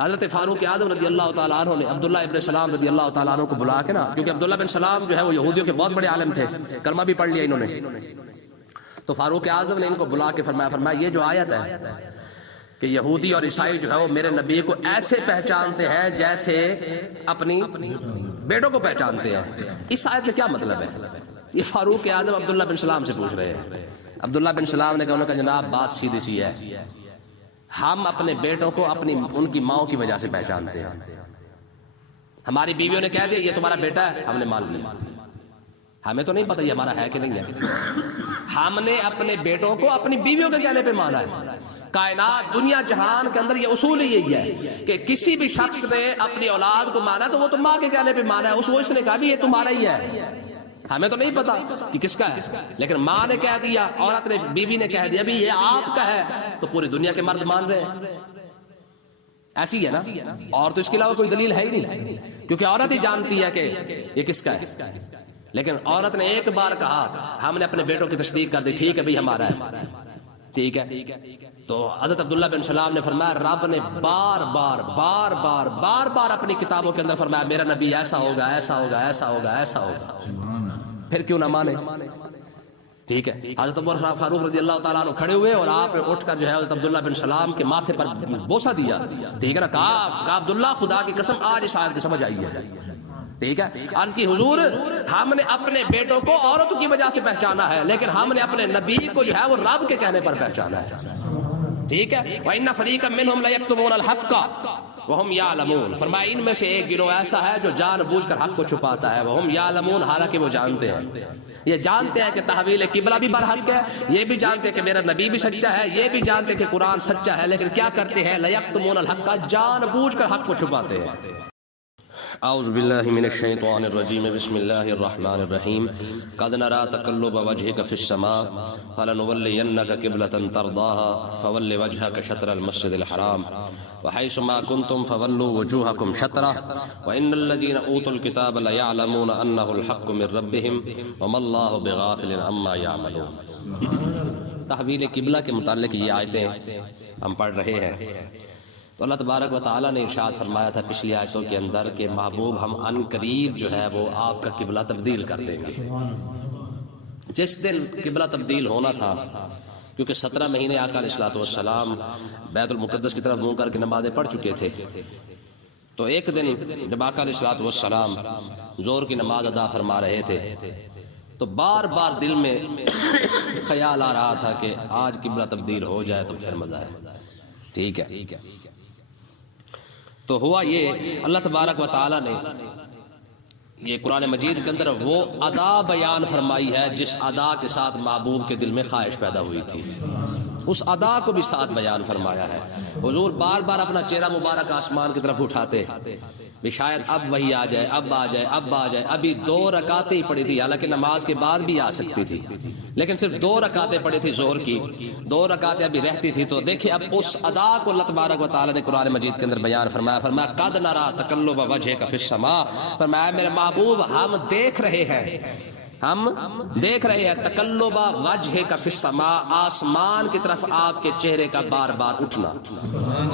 حضرت فاروق اعظم رضی اللہ تعالیٰ عنہ نے عبداللہ ابن سلام رضی اللہ تعالیٰ عنہ کو بلا کے نا، کیونکہ عبداللہ بن سلام جو ہے وہ یہودیوں کے بہت بڑے عالم تھے، کلمہ بھی پڑھ لیا انہوں نے، تو فاروق اعظم نے ان کو بلا کے فرمایا یہ جو آیت ہے کہ یہودی اور عیسائی جو ہے وہ میرے نبی کو ایسے پہچانتے ہیں جیسے اپنی بیٹوں کو پہچانتے ہیں، اس آیت کا کیا مطلب ہے؟ یہ فاروق اعظم عبداللہ بن سلام سے پوچھ رہے ہیں۔ عبداللہ بن سلام نے کہا جناب بات سیدھی سی ہے، ہم اپنے بیٹوں کو ان کی ماؤں کی وجہ سے پہچانتے ہیں۔ ہماری بیویوں نے کہہ دیا یہ تمہارا بیٹا ہے، ہم نے مان لیا، ہمیں تو نہیں پتہ یہ ہمارا ہے کہ نہیں ہے، ہم نے اپنے بیٹوں کو اپنی بیویوں کے کہنے پہ مانا ہے۔ کائنات دنیا جہان کے اندر یہ اصول ہی یہی ہے کہ کسی بھی شخص نے اپنی اولاد کو مانا تو وہ تو ماں کے کہنے پہ مانا ہے، اس نے کہا بھی یہ تمہارا ہی ہے، ہمیں تو نہیں پتا کہ کس کا ہے، لیکن ماں نے کہہ دیا، عورت نے بیوی نے کہہ دیا بھی یہ آپ کا ہے، تو پوری دنیا کے مرد مان رہے ہیں۔ ایسی ہے نا، اور تو اس کے علاوہ کوئی دلیل ہے ہی نہیں، کیونکہ عورت ہی جانتی ہے کہ یہ کس کا ہے، لیکن عورت نے ایک بار کہا، ہم نے اپنے بیٹوں کی تصدیق کر دی، ٹھیک ہے بھی ہمارا ہے، ٹھیک ہے۔ تو حضرت عبداللہ بن سلام نے فرمایا رب نے بار بار اپنی کتابوں کے اندر فرمایا میرا نبی ایسا ہوگا ایسا ہوگا ایسا ہوگا ایسا ہوگا، پھر کیوں نہ مانے؟ ٹھیک ہے۔ حضرت عمر فاروق رضی اللہ تعالیٰ عنہ کھڑے ہوئے اور آپ نے اٹھ کر جو ہے حضرت عبداللہ بن سلام کے ماتھے پر بوسہ دیا، ٹھیک ہے نا، کہا عبداللہ خدا کی قسم آج اس آیت کی سمجھ آئی ہے، ٹھیک ہے۔ عرض کی حضور ہم نے اپنے بیٹوں کو عورتوں کی وجہ سے پہچانا ہے، لیکن ہم نے اپنے نبی کو جو ہے وہ رب کے کہنے پر پہچانا ہے، ٹھیک ہے۔ وَإِنَّ فَرِيقًا مِّنْهُمْ لَيَكْتُمُونَ الْحَقَّ وَهُمْ يَعْلَمُونَ، فرمایا ان میں سے ایک گروہ ایسا ہے جو جان بوجھ کر حق کو چھپاتا ہے، وَهُمْ يَعْلَمُونَ، حالانکہ وہ جانتے ہیں، یہ جانتے ہیں کہ تحویل قبلہ بھی برحق ہے، یہ بھی جانتے ہیں کہ میرا نبی بھی سچا ہے، یہ بھی جانتے ہیں کہ قرآن سچا ہے، لیکن کیا کرتے ہیں؟ لَيَكْتُمُونَ الْحَقَّ، جان بوجھ کر حق کو چھپاتے ہیں۔ اعوذ باللہ من الشیطان الرجیم، بسم اللہ الرحمن الرحیم۔ قد نرى تقلب وجهك في السماء فلنولينك قبلة ترضاها فول وجهك شطر المسجد الحرام وحيث ما كنتم فولوا وجوهكم شطره وإن الذين أوتوا الكتاب ليعلمون أنه الحق من ربهم وما الله بغافل عما يعملون۔ تحویل قبلہ کے متعلق یہ آیتیں ہم پڑھ رہے ہیں، تو اللہ تبارک و تعالیٰ نے ارشاد فرمایا تھا پچھلی آیتوں کے اندر کہ محبوب ہم ان قریب جو ہے وہ آپ کا قبلہ تبدیل کر دیں گے۔ جس دن قبلہ تبدیل ہونا تھا، کیونکہ 17 مہینے آقا علیہ الصلوۃ والسلام بیت المقدس کی طرف منہ کر کے نمازیں پڑھ چکے تھے، تو ایک دن جب آقا علیہ الصلوۃ والسلام ظہر کی نماز ادا فرما رہے تھے تو بار بار دل میں خیال آ رہا تھا کہ آج قبلہ تبدیل ہو جائے تو پھر مزہ ہے، ٹھیک ہے۔ تو ہوا یہ، اللہ تبارک و تعالیٰ نے یہ قرآن مجید کے اندر وہ ادا بیان فرمائی ہے جس ادا کے ساتھ محبوب کے دل میں خواہش پیدا ہوئی تھی، اس ادا کو بھی ساتھ بیان فرمایا ہے۔ حضور بار بار اپنا چہرہ مبارک آسمان کی طرف اٹھاتے بھی شاید اب وہی آ جائے، اب آ جائے، اب آ جائے۔ ابھی 2 رکعتیں ہی پڑھی تھی، حالانکہ نماز کے بعد بھی آ سکتی تھی، لیکن صرف 2 رکعتیں پڑھی تھی ظہر کی، 2 رکعتیں ابھی رہتی تھی۔ تو دیکھیں اب اس ادا کو اللہ تبارک و تعالیٰ نے قرآن مجید کے اندر بیان فرمایا قد نرى تقلب وجهك في السماء، فرمایا میرے محبوب ہم دیکھ رہے ہیں تقلب وجهك في السماء، آسمان کی طرف آپ کے چہرے کا بار بار اٹھنا۔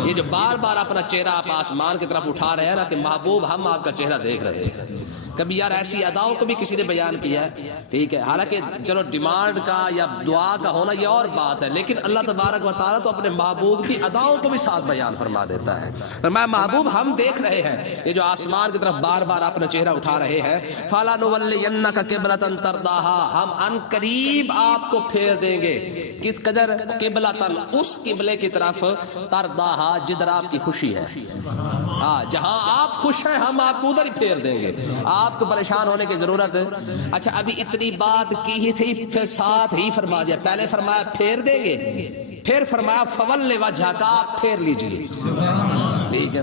یہ جو بار بار اپنا چہرہ آپ آسمان کی طرف اٹھا رہے ہیں نا کہ محبوب ہم آپ کا چہرہ دیکھ رہے ہیں۔ کبھی یار ایسی اداؤں کو بھی کسی نے بیان کیا ہے، ٹھیک ہے، حالانکہ چلو ڈیمانڈ کا یا دعا کا ہونا یہ اور بات ہے، لیکن اللہ تبارک و تعالیٰ تو اپنے محبوب کی اداؤں کو بھی ساتھ بیان فرما دیتا ہے۔ فرمایا محبوب ہم دیکھ رہے ہیں، یہ جو آسمان کی طرف بار بار اپنا چہرہ اٹھا رہے ہیں، فَلَنُوَلِّيَنَّكَ قِبْلَةً تَرْضَاهَا، ہم ان قریب آپ کو پھیر دیں گے، کس قدر؟ قبلتاً، اس قبلے کی طرف، ترضاها، جدھر آپ کی خوشی ہے، جہاں آپ خوش ہیں ہم آپ کو ادھر ہی پھیر دیں گے، آپ کو پریشان ہونے کی ضرورت ہے۔ اچھا ابھی اتنی بات کی ہی تھی، پھر ساتھ ہی فرما دیا، پہلے فرمایا پھیر دیں گے، پھر فرمایا فول وجہ کا، آپ پھیر لیجیے، ٹھیک ہے۔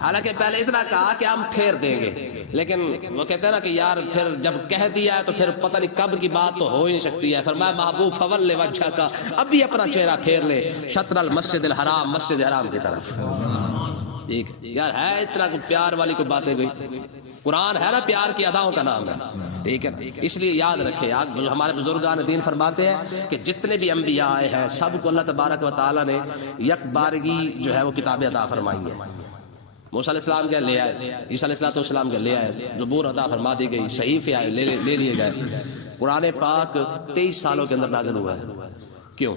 حالانکہ پہلے اتنا کہا کہ ہم پھیر دیں گے، لیکن وہ کہتے ہیں نا کہ یار پھر جب کہہ دیا ہے تو پھر پتہ نہیں کب کی بات تو ہو ہی نہیں سکتی ہے۔ فرمایا محبوب فول وجہ کا، اب بھی اپنا چہرہ پھیر لے، شطر المسجد الحرام، مسجد حرام کی طرف، ٹھیک ہے۔ یار ہے اتنا پیار والی کوئی باتیں گئی، قرآن ہے نا پیار کی اداؤں کا نام ہے، ٹھیک ہے نا؟ اس لیے یاد رکھیں، ہمارے بزرگان دین فرماتے ہیں کہ جتنے بھی انبیاء آئے ہیں سب کو اللہ تبارک و تعالیٰ نے یک بارگی جو ہے وہ کتابیں عطا فرمائی ہیں۔ موسیٰ علیہ السلام کے لے آئے، عیسیٰ علیہ السلام کے لے آئے، زبور عطا فرما دی گئی، صحیفے آئے لے لیے گئے۔ قرآن پاک 23 سالوں کے اندر نازل ہوا ہے۔ کیوں؟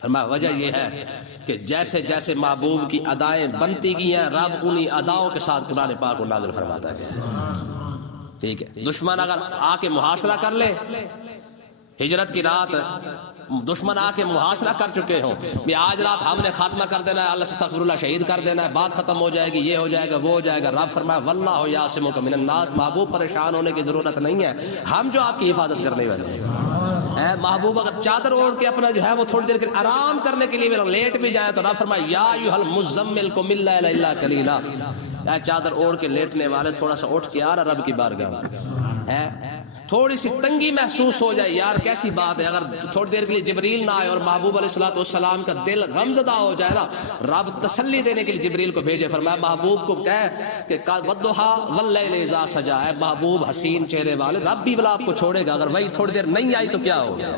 فرمایا وجہ یہ ہے کہ جیسے جیسے محبوب کی ادائیں بنتی گئی ہیں رب انہی اداؤں کے ساتھ قرآن پاک کو نازل فرماتا گیا ہے۔ ٹھیک ہے، دشمن اگر آ کے محاصرہ کر لے، ہجرت کی رات دشمن آ کے محاصرہ کر چکے ہوں کہ آج رات ہم نے خاتمہ کر دینا ہے، اللہ استغفر اللہ شہید کر دینا ہے، بات ختم ہو جائے گی، یہ ہو جائے گا وہ ہو جائے گا، رب فرمایا واللہ یعصمک من الناس، محبوب پریشان ہونے کی ضرورت نہیں ہے، ہم جو آپ کی حفاظت کرنے والے ہیں۔ محبوب اگر چادر اوڑھ کے اپنا جو ہے وہ تھوڑی دیر کے آرام کرنے کے لیے لیٹ بھی جائے تو رب فرمایا یا ایھا المزمل قم اللیل الا قلیلا، اے چادر اوڑھ کے لیٹنے والے تھوڑا سا اٹھ کے آ رہا رب کی بارگاہ میں، تھوڑی سی تنگی محسوس ہو جائے، یار کیسی بات ہے، اگر تھوڑی دیر کے لیے جبریل نہ آئے اور محبوب علیہ السلام کا دل غمزدہ ہو جائے نا، رب تسلی دینے کے لیے جبریل کو بھیجے، فرمایا محبوب کو کہے کہ والضحیٰ واللیل اذا سجا، ہے محبوب حسین چہرے والے، رب بھی بلا آپ کو چھوڑے گا، اگر وہی تھوڑی دیر نہیں آئی تو کیا ہوگا۔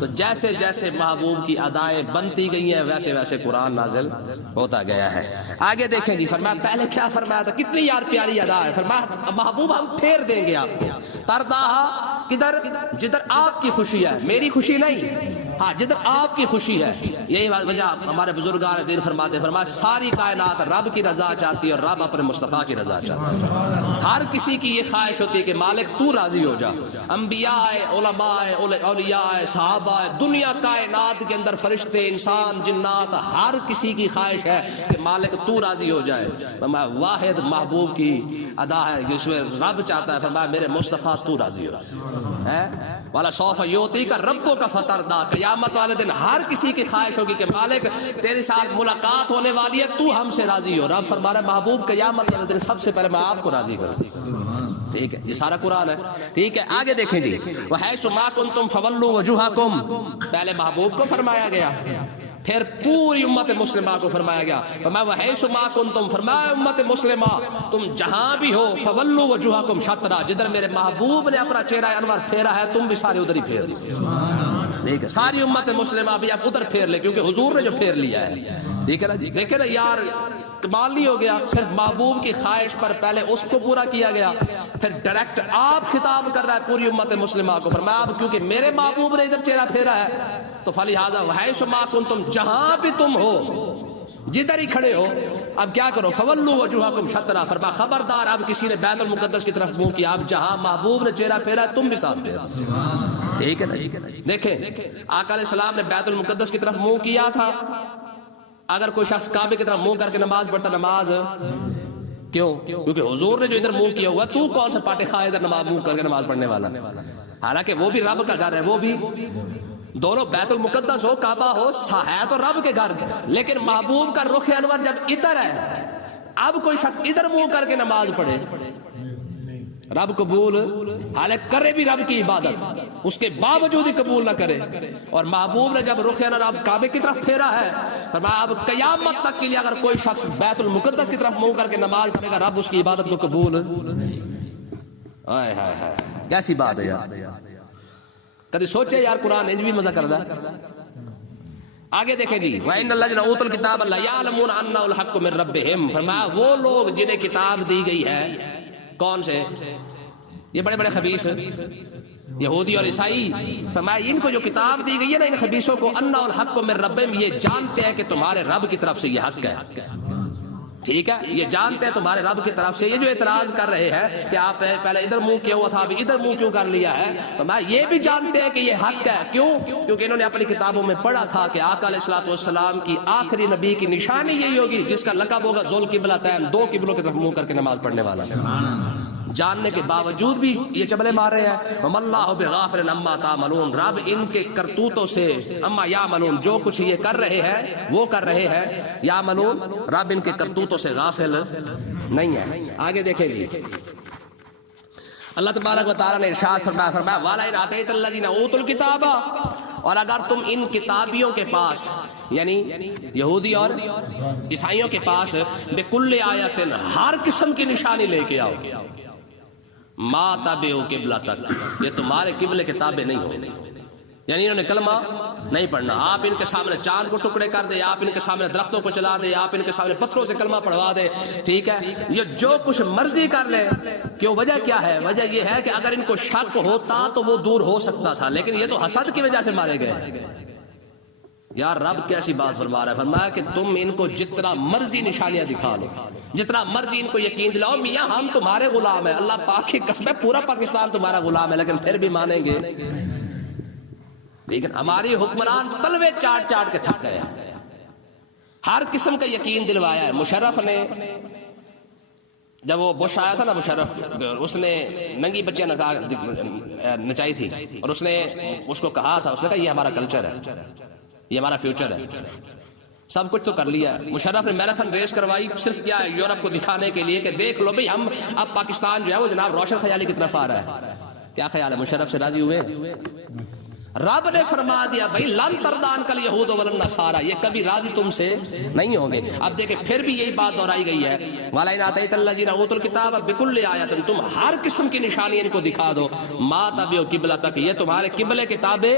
تو جیسے جیسے محبوب کی ادائیں بنتی گئی ہیں ویسے ویسے قرآن نازل ہوتا گیا ہے۔ آگے دیکھیں جی، فرمایا پہلے کیا فرمایا تھا، کتنی یار پیاری ادا ہے، فرمایا محبوب ہم پھیر دیں گے آپ کو، ترداہا کدھر، جدھر آپ کی خوشی ہے، میری خوشی نہیں، ہاں جدھر آپ کی خوشی ہے۔ یہی وجہ ہمارے بزرگان دین فرماتے، فرمایا ساری کائنات رب کی رضا چاہتی ہے اور رب اپنے مصطفیٰ کی رضا چاہتا ہے۔ ہر کسی کی یہ خواہش ہوتی ہے کہ مالک تو راضی ہو جا، انبیاء، علماء، اولیاء، صحابہ، دنیا کائنات کے اندر فرشتے، انسان، جنات، ہر کسی کی خواہش ہے کہ مالک تو راضی ہو جائے۔ واحد محبوب کی ادا ہے جس میں رب چاہتا ہے، فرمایا میرے مصطفیٰ تو راضی ہو جائے۔ والا سوف یعطیک ربک فترضی، قیامت والے دن ہر کسی کی خواہش ہوگی کہ مالک تیرے ساتھ ملاقات ہونے والی ہے، تو ہم سے راضی ہو۔ رب فرما رہا ہے محبوب قیامت والے دن سب سے پہلے میں آپ کو راضی کروں۔ ٹھیک ہے، یہ سارا قرآن ہے۔ ٹھیک ہے، آگے دیکھیں جی، وَحَيْثُ مَا كُنْتُمْ فَوَلُّوا وَجُوهَكُمْ، پہلے محبوب کو فرمایا گیا، پھر پوری امت مسلمہ کو فرمایا گیا، فرمایا وَحَيْثُ مَا كُنْتُمْ، فرمایا امت مسلمہ تم جہاں بھی ہو، فَوَلُّوا وَجُوهَكُمْ شَطْرًا، جدھر میرے محبوب نے اپنا چہرہ انور پھیرا ہے تم بھی سارے ادھر ہی پھیر دو۔ ٹھیک ہے، ساری امت مسلمہ بھی اب ادھر پھیر لے کیونکہ حضور نے جو پھیر لیا ہے۔ ٹھیک ہے نا جی، دیکھیں نا یار کمال نہیں ہو گیا، صرف محبوب کی خواہش پر پہلے اس کو پورا کیا گیا، پھر ڈائریکٹ آپ خطاب کر رہا ہے پوری امت مسلمہ کو، فرمایا اب کیونکہ میرے محبوب نے ادھر چہرہ پھیرا ہے تو فلہذا وحیث ما کنتم، جہاں بھی تم ہو، جدھر ہی کھڑے ہو، اب کیا کرو، فولوا وجوہکم شطرا، فرمایا خبردار اب کسی نے بیت المقدس کی طرف منہ کیا، اب جہاں محبوب نے چہرہ پھیرا ہے تم بھی ساتھ پھیرا۔ ٹھیک ہے نا جی، دیکھیں آقا علیہ السلام نے بیت المقدس کی طرف منہ کیا تھا، اگر کوئی شخص کعبے کی طرف منہ کر کے نماز پڑھتا، نماز کیوں؟ کیونکہ حضور نے جو ادھر منہ کیا ہوا، تو کون سا پاٹے خواہ ادھر نماز منہ کر کے نماز پڑھنے والا؟ حالانکہ وہ بھی رب کا گھر ہے، وہ بھی دونوں بیت المقدس ہو کعبہ ہو ہے تو رب کے گھر، لیکن محبوب کا رخ انور جب ادھر ہے، اب کوئی شخص ادھر منہ کر کے نماز پڑھے رب قبول، حالانکہ کرے بھی رب کی عبادت، اس کے باوجود ہی قبول نہ کرے۔ اور محبوب نے جب رخ انور اب کعبے کی طرف پھیرا ہے، فرمایا اب قیامت تک کے لیے اگر کوئی شخص بیت المقدس کی طرف منہ کر کے نماز پڑھے گا رب اس کی عبادت کو قبول۔ کیسی بات ہے یار، کبھی سوچے یار قرآن انج بھی مزہ کردا ہے۔ آگے دیکھیں جی، وَإِنَّ الَّذِينَ أُوتُوا الْكِتَابَ لَيَعْلَمُونَ أَنَّهُ الْحَقُّ مِن رَّبِّهِمْ، فرمایا وہ لوگ جنہیں کتاب دی گئی ہے، کون سے؟ یہ بڑے بڑے خبیث یہودی اور عیسائی، فرمایا ان کو جو کتاب دی گئی ہے نا، ان خبیثوں کو، أَنَّهُ الْحَقُّ مِن رَّبِّهِمْ، یہ جانتے ہیں کہ تمہارے رب کی طرف سے یہ حق ہے۔ ٹھیک ہے، یہ جانتے ہیں تمہارے رب کی طرف سے، یہ جو اعتراض کر رہے ہیں کہ آپ پہلے ادھر منہ کیا ہوا تھا ابھی ادھر منہ کیوں کر لیا ہے، یہ بھی جانتے ہیں کہ یہ حق ہے۔ کیوں؟ کیونکہ انہوں نے اپنی کتابوں میں پڑھا تھا کہ آقا علیہ السلام کی آخری نبی کی نشانی یہی ہوگی جس کا لقب ہوگا ذو القبلتین، دو قبلوں کی طرف منہ کر کے نماز پڑھنے والا۔ جاننے کے باوجود بھی یہ چبلے مار رہے ہیں۔ وَمَا اللَّهُ بِغَافِلٍ عَمَّا تَعْمَلُونَ، رب ان کے کرتوتوں سے، اما یعملون، جو کچھ یہ کر رہے ہیں وہ کر رہے ہیں، یعملون، رب ان کے کرتوتوں سے غافل نہیں ہے۔ آگے دیکھیں گے اللہ تبارک و تعالیٰ نے ارشاد فرمایا وَلَئِنْ آتَيْتَ الَّذِينَ أُوتُوا الْكِتَابَ، اور اگر تم ان کتابیوں کے پاس، یعنی یہودی اور عیسائیوں کے پاس، بِكُلِّ آیَةٍ، ہر قسم کی نشانی لے کے آؤ، ما تابعوا قبلتک، یہ تمہارے قبلے کے تابع نہیں ہوں گے، یعنی انہوں نے کلمہ نہیں پڑھنا. آپ ان کے سامنے چاند کو ٹکڑے کر دے، آپ ان کے سامنے درختوں کو چلا دے، آپ ان کے سامنے پتھروں سے کلمہ پڑھوا دے، ٹھیک ہے، یہ جو کچھ مرضی کر لے. کیوں؟ وجہ کیا ہے؟ وجہ یہ ہے کہ اگر ان کو شک ہوتا تو وہ دور ہو سکتا تھا، لیکن یہ تو حسد کی وجہ سے مارے گئے. یار رب کیسی بات فرما رہا ہے، فرمایا کہ تم ان کو جتنا مرضی نشانیاں دکھا دو، جتنا مرضی ان کو یقین دلاؤ، میاں ہم تمہارے غلام ہیں، اللہ پاک کی قسم ہے پورا پاکستان تمہارا غلام ہے، لیکن پھر بھی مانیں گے. لیکن ہماری حکمران تلوے چاٹ چاٹ کے تھک گئے، ہر قسم کا یقین دلوایا ہے. مشرف نے جب وہ بش آیا تھا نا، مشرف اس نے ننگی بچیاں نچائی تھی اور اس نے اس کو کہا تھا، اس نے کہا یہ ہمارا کلچر ہے، یہ ہمارا فیوچر ہے. سب کچھ تو کر لیا. مشرف نے میراتھن ریس کروائی صرف کیا ہے؟ یورپ کو دکھانے کے لیے کہ دیکھ لو بھئی ہم اب پاکستان جو ہے وہ جناب روشن خیالی کی طرف آ رہا ہے. کیا خیال ہے؟ مشرف سے راضی ہوئے؟ رب نے فرما دیا بھئی لن تردان کل یہود ولن نصارا، یہ کبھی راضی تم سے نہیں ہوں گے. اب دیکھیں پھر بھی یہی بات دہرائی گئی ہے، وَلَئِنْ آتَيْتَ الَّذِينَ أُوتُوا الْكِتَابَ بِكُلِّ آیَةٍ، تم ہر قسم کی نشانی ان کو دکھا دو، مَا تَبِعُوا قِبْلَتَکَ، یہ تمہارے قبلے کے تابع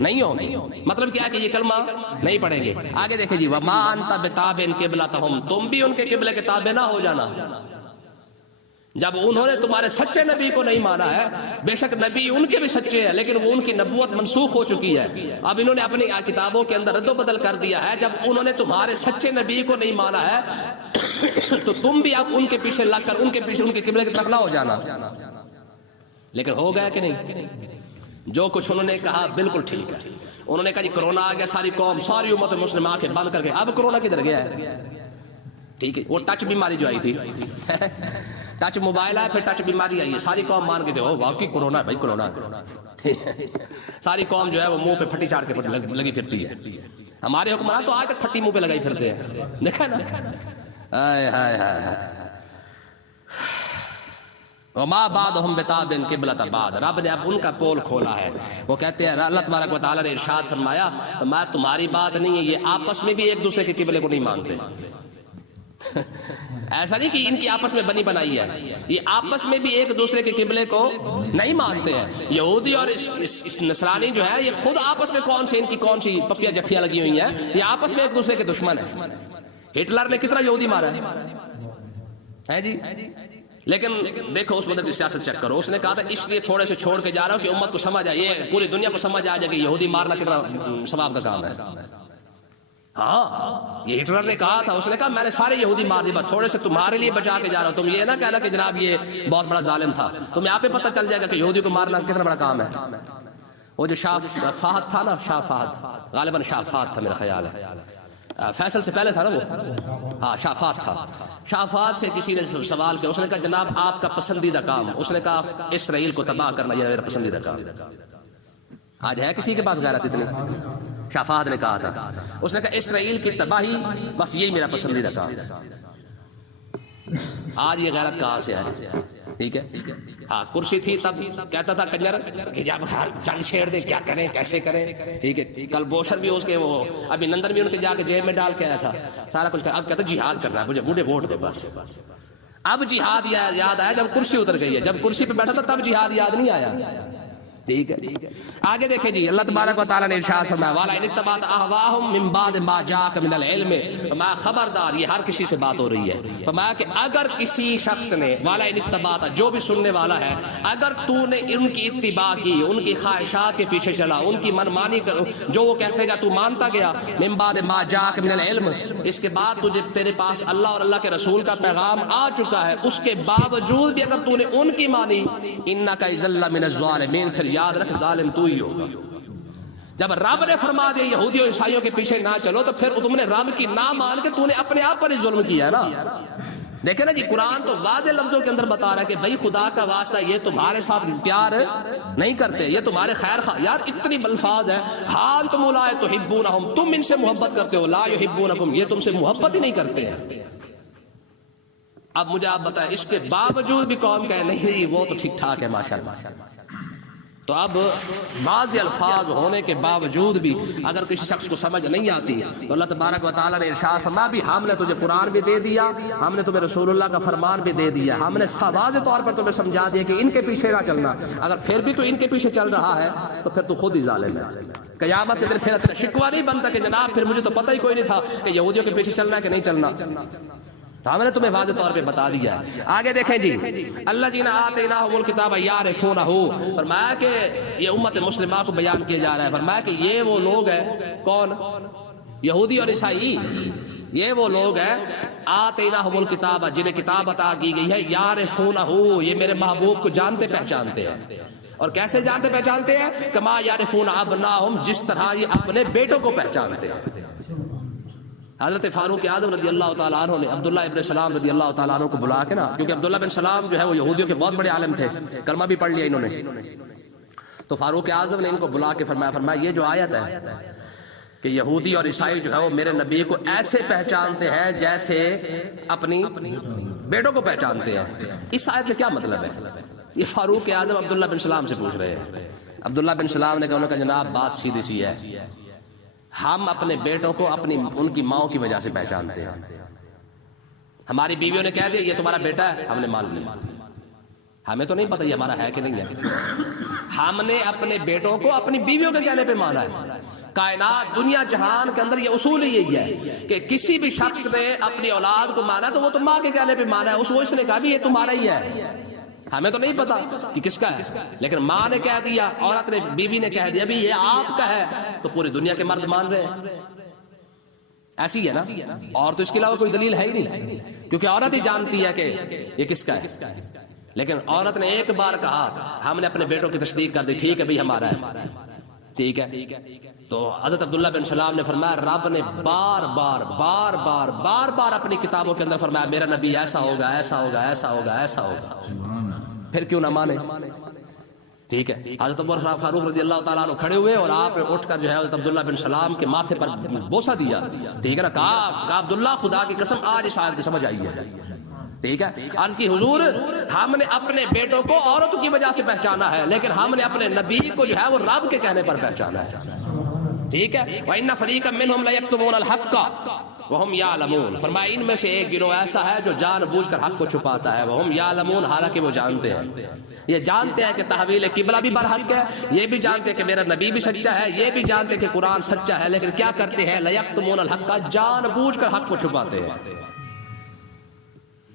نہیں ہوں گے. مطلب کیا ہے کہ یہ کلمہ نہیں پڑھیں گے. آگے دیکھیں جی وَمَا أَنْتَ بِتَابِعٍ قِبْلَتَهُمْ، تم بھی ان کے قبلے کے تابع نہ ہو جانا. جب انہوں نے تمہارے سچے نبی کو نہیں مانا ہے، بے شک نبی ان کے بھی سچے ہیں لیکن وہ ان کی نبوت منسوخ ہو چکی ہے، اب انہوں نے اپنی کتابوں کے اندر رد و بدل کر دیا ہے. جب انہوں نے تمہارے سچے نبی کو نہیں مانا ہے تو تم بھی اب ان کے پیچھے لگ کر ان کے پیچھے ان کے قبلے کی طرف نہ ہو جانا. لیکن ہو گیا کہ نہیں؟ جو کچھ انہوں نے کہا بالکل ٹھیک ہے. انہوں نے کہا جی کرونا آ گیا، ساری قوم ساری امت مسلمہ آنکھیں بند کر کے، اب کرونا کدھر گیا ہے؟ ٹھیک ہے، وہ ٹچ بیماری جو آئی تھی ٹچ موبائل ہے، پھر ٹچ بیماری آئی ہے، ساری قوم مان کے دیکھو واقعی کرونا ہے بھائی، کرونا ساری قوم جو ہے وہ منہ پہ پھٹی چاڑ کے لگی پھرتی ہے. ہمارے حکمران تو آج تک پھٹی منہ پہ لگائی پھرتے ہیں، دیکھا نا. ہائے ہائے ہائے. وما بعضهم بتابع قبلة بعض، رب نے اب ان کا پول کھولا ہے. وہ کہتے ہیں اللہ تبارک و تعالیٰ نے ارشاد فرمایا میں تمہاری بات نہیں ہے، یہ آپس میں بھی ایک دوسرے کے قبلے کو نہیں مانتے. ایسا نہیں کہ ان کی آپس میں بنی بنائی ہے، یہ آپس میں بھی ایک دوسرے کے قبلے کو نہیں مانتے ہیں. یہودی اور اس نصرانی جو ہے یہ خود آپس میں کون سی پپیا جفیاں لگی ہوئی ہیں، یہ آپس میں ایک دوسرے کے دشمن ہیں. ہٹلر نے کتنا یہودی مارا ہے جی، لیکن دیکھو اس مدد کی سیاست چیک کرو. اس نے کہا تھا اس لیے تھوڑے سے چھوڑ کے جا رہا ہوں کہ امت کو سمجھ آئے، یہ پوری دنیا کو سمجھ آ جائے کہ یہودی مارنا کتنا ثواب کا کام ہے. ہاں یہ ہٹلر نے کہا تھا، اس نے کہا میں نے سارے یہودی مار دی، بس تھوڑے سے تمہارے لیے بچا کے جا رہا ہوں. تم یہ نہ کہنا کہ جناب یہ بہت بڑا ظالم تھا، تمہیں آپ پہ پتہ چل جائے گا کہ یہودی کو مارنا کتنا بڑا کام ہے. وہ جو شاہ فہد تھا نا، شاہ فہد غالباً شاہ فہد تھا میرا خیال ہے، فیصل سے پہلے تھا نا وہ، ہاں شاہ فہد تھا. شاہ فہد سے کسی نے سوال کیا، اس نے کہا جناب آپ کا پسندیدہ کام، اس نے کہا اسرائیل کو تباہ کرنا یہ میرا پسندیدہ کام. آج ہے کسی کے پاس غیرت اتنی؟ شاہ فہد نے کہا تھا، اس نے کہا اسرائیل کی تباہی بس یہی میرا پسندیدہ کام. آج یہ غیرت کہاں سے ہے؟ ٹھیک ہے، ہاں کرسی تھی تب کہتا تھا کنجر کہ جب ہر جنگ چھیڑ دے کیا کریں کیسے کریں. ٹھیک ہے، کل بوشر بھی اس کے وہ ابھی نندن بھی ان کے جا کے جیب میں ڈال کے آیا تھا سارا کچھ. اب کہتا جہاد کرنا ہے مجھے، مجھے ووٹ دے بس. اب جہاد یاد آیا جب کرسی اتر گئی ہے، جب کرسی پہ بیٹھا تھا تب جہاد یاد نہیں آیا. ٹھیک ہے، آگے دیکھیں جی اللہ تبارک و تعالیٰ نے ارشاد فرمایا وَلَئِنِ اتَّبَعْتَ أَهْوَاءَهُم مِّن بَعْدِ مَا جَاءَكَ مِنَ الْعِلْمِ، فرمایا خبردار، یہ ہر کسی سے بات ہو رہی ہے. فرمایا کہ اگر کسی شخص نے وَلَئِنِ اتَّبَعْتَ، جو بھی سننے والا ہے، اگر تو نے ان کی اتباع کی، ان کی خواہشات کے پیچھے چلا، ان کی منمانی جو وہ کہتے گا تو مانتا گیا، مِّن بَعْدِ مَا جَاءَكَ مِنَ الْعِلْمِ، اس کے بعد تجھے تیرے پاس اللہ اور اللہ کے رسول کا پیغام آ چکا ہے، اس کے باوجود بھی اگر تو نے ان کی مانی، إِنَّكَ إِذًا لَّمِنَ الظَّالِمِينَ، پھر یاد رکھ ظالم تو ہی ہوگا. جب رب نے فرما دیا یہودیوں عیسائیوں کے پیچھے نہ چلو تو پھر تم نے رب کی نہ مان کے تو نے اپنے آپ پر ہی ظلم کیا ہے نا. دیکھیں نا جی قرآن تو واضح لفظوں کے اندر بتا رہا ہے کہ بھائی خدا کا واسطہ یہ تمہارے ساتھ پیار نہیں کرتے، یہ تمہارے خیر خواہ. یار اتنی الفاظ ہیں، ہاں تم لا تحبونہم، تم ان سے محبت کرتے ہو، لا یحبونکم، یہ تم سے محبت ہی نہیں کرتے ہیں. اب مجھے آپ بتائیں اس کے باوجود بھی قوم کہے نہیں وہ تو ٹھیک ٹھاک ہے ماشاءاللہ. تو اب بعض الفاظ ہونے کے باوجود بھی اگر کسی شخص کو سمجھ نہیں آتی تو اللہ تبارک و تعالیٰ نے ارشاد فرمایا بھی ہم نے تجھے قرآن بھی دے دیا، ہم نے تمہیں رسول اللہ کا فرمان بھی دے دیا، ہم نے واضح طور پر تمہیں سمجھا دیا کہ ان کے پیچھے نہ چلنا، اگر پھر بھی تو ان کے پیچھے چل رہا ہے تو پھر تو خود ہی ظالم ہے۔ قیامت کے دن پھر تیرا شکوہ نہیں بنتا کہ جناب پھر مجھے تو پتہ ہی کوئی نہیں تھا کہ یہودیوں کے پیچھے چلنا ہے کہ نہیں چلنا، تو ہم نے تمہیں واضح طور پہ بتا دیا ہے۔ آگے دیکھیں جی، الذین آتیناہم الکتاب یعرفونہ، فرمایا کہ یہ امت مسلمہ کو بیان کیا جا رہا ہے، فرمایا کہ یہ وہ لوگ ہیں، کون؟ یہودی اور عیسائی، یہ وہ لوگ ہیں آتیناہم الکتاب جنہیں کتاب عطا کی گئی ہے، یعرفونہ، یہ میرے محبوب کو جانتے پہچانتے ہیں۔ اور کیسے جانتے پہچانتے ہیں؟ کما یعرفون ابناہم، جس طرح یہ اپنے بیٹوں کو پہچانتے ہیں۔ حضرت فاروق اعظم رضی اللہ تعالیٰ عنہ نے عبداللہ ابن سلام رضی اللہ تعالیٰ عنہ کو بلا کے نا، کیونکہ عبداللہ بن سلام جو ہے وہ یہودیوں کے بہت بڑے عالم تھے، کلمہ بھی پڑھ لیا انہوں نے، تو فاروق اعظم نے ان کو بلا کے فرمایا یہ جو آیت ہے کہ یہودی اور عیسائی جو ہے وہ میرے نبی کو ایسے پہچانتے ہیں جیسے اپنی بیٹوں کو پہچانتے ہیں، اس آیت کا کیا مطلب ہے؟ یہ فاروق اعظم عبداللہ بن سلام سے پوچھ رہے ہیں۔ عبداللہ بن سلام نے کہا جناب بات سیدھی سی ہے، ہم اپنے بیٹوں کو ان کی ماؤں کی وجہ سے پہچانتے ہیں۔ ہماری بیویوں نے کہہ دیا یہ تمہارا بیٹا ہے، ہم نے مان لیا، ہمیں تو نہیں پتہ یہ ہمارا ہے کہ نہیں ہے، ہم نے اپنے بیٹوں کو اپنی بیویوں کے کہنے پہ مانا ہے۔ کائنات دنیا جہان کے اندر یہ اصول ہی یہی ہے کہ کسی بھی شخص نے اپنی اولاد کو مانا تو وہ تو ماں کے کہنے پہ مانا ہے، اس نے کہا بھی یہ تمہارا ہی ہے، ہمیں تو نہیں پتا کہ کس کا ہے، لیکن ماں نے کہہ دیا، عورت نے، بیوی نے کہہ دیا بھی یہ آپ کا ہے، تو پوری دنیا کے مرد مان رہے ہیں۔ ایسی ہے نا، اور تو اس کے علاوہ کوئی دلیل ہے ہی نہیں، کیونکہ عورت ہی جانتی ہے کہ یہ کس کا ہے، لیکن عورت نے ایک بار کہا، ہم نے اپنے بیٹوں کی تصدیق کر دی، ٹھیک ہے بھائی ہمارا ہے، ٹھیک ہے۔ تو حضرت عبداللہ بن سلام نے فرمایا رب نے بار بار اپنی کتابوں کے اندر فرمایا میرا نبی ایسا ہوگا، ایسا ہوگا، ایسا ہوگا، ایسا ہوگا، پھر کیوں نہ مانے؟ ٹھیک ہے۔ حضرت عمر فاروق رضی اللہ تعالیٰ عنہ کھڑے ہوئے اور آپ نے اٹھ کر جو ہے حضرت عبداللہ بن سلام کے ماتھے پر بوسہ دیا، ٹھیک ہے نا، کہا عبداللہ خدا کی قسم آج اس آیت کی سمجھ آئی ہے، ٹھیک ہے۔ عرض کی حضور ہم نے اپنے بیٹوں کو عورتوں کی وجہ سے پہچانا ہے، لیکن ہم نے اپنے نبی کو جو ہے وہ رب کے کہنے پر پہچانا ہے، ٹھیک ہے۔ وَإِنَّ فَرِيقًا مِّنْهُمْ لَيَكْتُمُونَ الْحَقَّ وَهُمْ يَعْلَمُونَ، فرمایا ان میں سے ایک گروہ ایسا ہے جو جان بوجھ کر حق کو چھپاتا ہے، وَهُمْ يَعْلَمُونَ، حالانکہ وہ جانتے ہیں، یہ جانتے ہیں کہ تحویل قبلہ بھی برحق ہے، یہ بھی جانتے ہیں کہ میرا نبی بھی سچا ہے، یہ بھی جانتے ہیں کہ قرآن سچا ہے، لیکن کیا کرتے ہیں؟ لَيَكْتُمُونَ الْحَقَّ، جان بوجھ کر حق کو چھپاتے ہیں،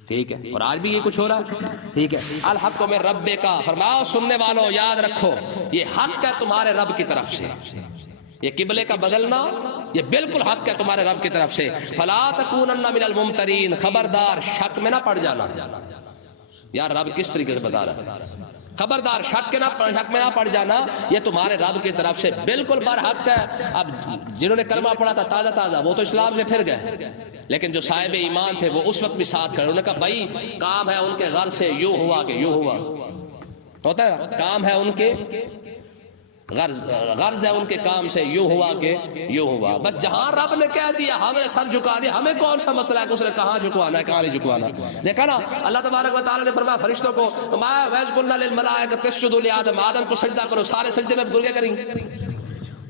ٹھیک ہے۔ اور آج بھی یہ کچھ ہو رہا ہے، ٹھیک ہے۔ الحق من ربک، فرماؤ سننے والوں یاد رکھو یہ حق ہے تمہارے رب کی طرف سے، یہ قبلے کا بدلنا یہ بالکل حق ہے تمہارے رب کی طرف سے۔ فلا تکونن من الممترین، خبردار شک میں نہ پڑ جانا۔ یار رب کس طریقے سے بتا رہا ہے؟ خبردار شک میں نہ پڑ جانا، یہ تمہارے رب کی طرف سے بالکل برحق ہے۔ اب جنہوں نے کلمہ پڑھا تھا تازہ وہ تو اسلام سے پھر گئے، لیکن جو صاحب ایمان تھے وہ اس وقت بھی ساتھ کھڑے، انہوں نے کہا بھائی کام ہے ان کے غرض سے یوں ہوا کہ یوں ہوا، ہوتا ہے نا، کام ہے ان کے غرض ہے ان کے کام سے یوں ہوا کہ یوں ہوا، بس جہاں رب نے کہہ دیا ہم نے سر جھکا دیا، ہمیں کون سا مسئلہ ہے کہ اس نے کہاں جھکوانا ہے کہاں نہیں جھکوانا۔ دیکھا نا اللہ تبارک و تعالیٰ نے فرمایا فرشتوں کو وَإِذْ قُلْنَا لِلْمَلَائِكَةِ اسْجُدُوا لِآدَمَ، آدم کو سجدہ کرو، سارے سجدے میں گر کریں گے،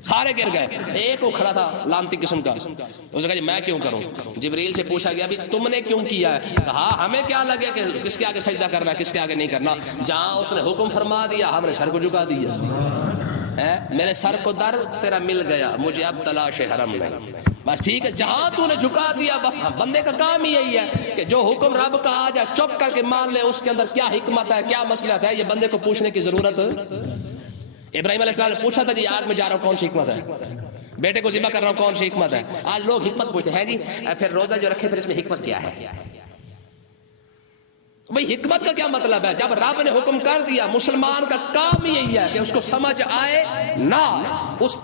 سارے گر گئے، ایک وہ کھڑا تھا لانتی قسم کا، اس نے کہا میں کیوں کروں؟ جبریل سے پوچھا گیا بھی تم نے کیوں کیا ہے؟ کہا ہمیں کیا لگے کہ کس کے آگے سجدہ کرنا ہے کس کے آگے نہیں کرنا، جہاں اس نے حکم فرما دیا ہم نے سر کو جھکا دیا، میرے سر کو در تیرا مل گیا، مجھے اب تلاش حرم نہیں، بس ٹھیک ہے، جہاں تو نے جھکا دیا بس بندے کا کام ہی یہی ہے کہ جو حکم رب کا آ جائے چپ کر کے مان لے، اس کے اندر کیا حکمت ہے کیا مصلحت ہے، یہ بندے کو پوچھنے کی ضرورت۔ ابراہیم علیہ السلام نے پوچھا تھا جی آگ میں جا رہا ہوں کون سی حکمت ہے، بیٹے کو ذبح کر رہا ہوں کون سی حکمت ہے، آج لوگ حکمت پوچھتے ہیں جی پھر روزہ جو رکھے پھر اس میں حکمت کیا ہے؟ بھئی حکمت کا کیا مطلب ہے؟ جب رب نے حکم کر دیا مسلمان کا کام یہی ہے کہ اس کو سمجھ آئے نہ اس